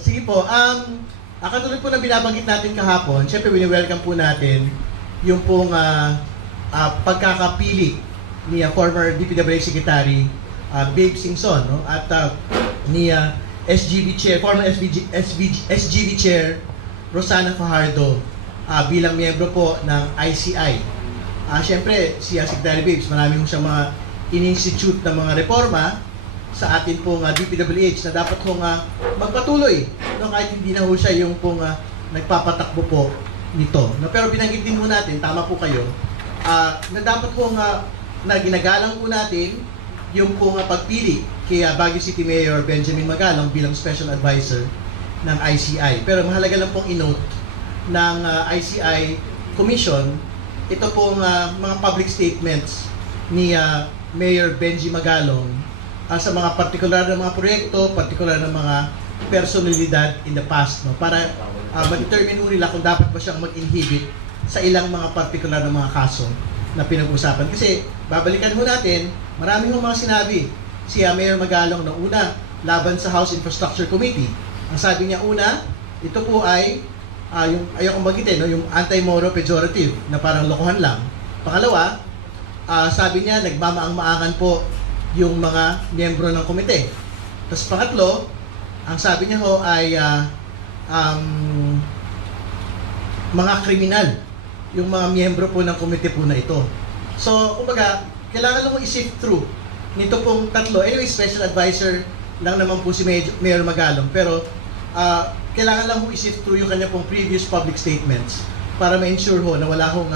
Sige po, katulad po ng binabanggit natin kahapon, syempre wini-welcome po natin yung pong pagkakapili ni former DPWH Secretary Babe Singson, no? At ni SGB Chair, former SGB Chair Rosana Fajardo bilang miyembro po ng ICI. Syempre, si Secretary Babes, marami po siyang mga in-institute na mga reforma sa atin pong DPWH na dapat pong magpatuloy, no? Kahit hindi na ho siya yung pong nagpapatakbo po nito. No? Pero binanggit din po natin, tama po kayo, na dapat pong na ginagalang po natin yung pong pagpili kay Baguio City Mayor Benjamin Magalong bilang Special Advisor ng ICI. Pero mahalaga lang pong i-note ng ICI Commission, ito pong mga public statements ni Mayor Benji Magalong sa mga partikular na mga proyekto, partikular na mga personalidad in the past, no? Para ma-determine po nila kung dapat ba siyang mag-inhibit sa ilang mga partikular na mga kaso na pinag-usapan. Kasi babalikan ho natin, marami hong mga sinabi si Mayor Magalong na una, laban sa House Infrastructure Committee. Ang sabi niya una, ito po ay yung ayokong bagitin, no? Yung anti-moro pejorative na parang lokohan lang. Pangalawa, sabi niya nagmamaang-maangan po yung mga miyembro ng komite. Tapos pangatlo, ang sabi niya ho ay mga kriminal yung mga miyembro po ng komite po na ito. So, kumbaga, kailangan lang mo i-sift through nito pong tatlo. Anyway, special advisor lang naman po si Mayor Magalong. Pero, kailangan lang mo i-sift through yung kanya pong previous public statements para ma-ensure ho na wala hong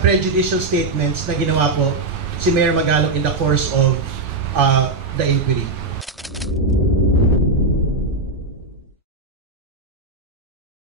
prejudicial statements na ginawa po si Mayor Magalong in the course of the inquiry.